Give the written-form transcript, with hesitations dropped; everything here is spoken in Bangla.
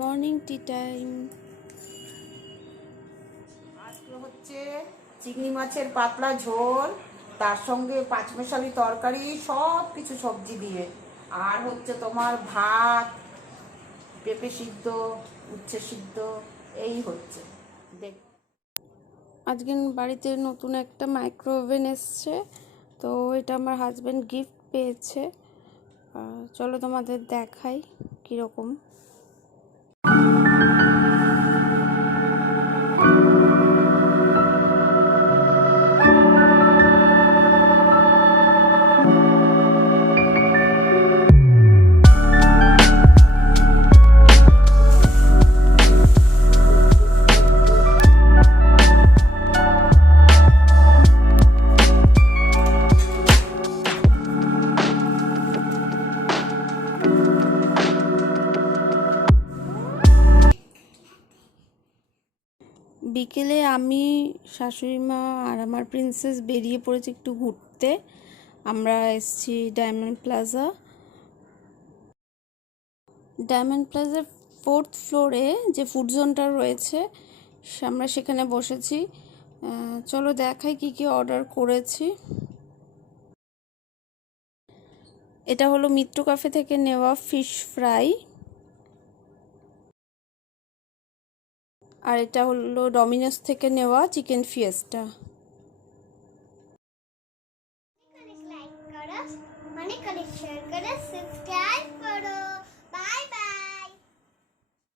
Morning tea time. আজকে হচ্ছে চিংড়ি মাছের পাতলা ঝোল, তার সঙ্গে পাঁচমেশালি তরকারি, সব কিছু সবজি দিয়ে। আর হচ্ছে তোমার ভাত, পেঁপে সিদ্ধ, উচ্ছে সিদ্ধ, এই হচ্ছে। দেখ, আজকে বাড়িতে নতুন একটা মাইক্রো ওভেন এসছে, তো এটা আমার হাজব্যান্ড গিফট পেয়েছে। চলো তোমাদের দেখাই কীরকম। বিকেলে আমি, শাশুড়ি মা আর আমার প্রিন্সেস বেরিয়ে পড়েছি একটু ঘুরতে। আমরা এসেছি ডায়মন্ড প্লাজা। ডায়মন্ড প্লাজার 4th ফ্লোরে যে ফুড জোনটা রয়েছে, আমরা সেখানে বসেছি। চলো দেখাই কি কি অর্ডার করেছি। এটা হলো মিত্র ক্যাফে থেকে নেওয়া ফিশ ফ্রাই, আর এটা হলো ডমিনোস থেকে নেওয়া চিকেন ফিয়েস্টা।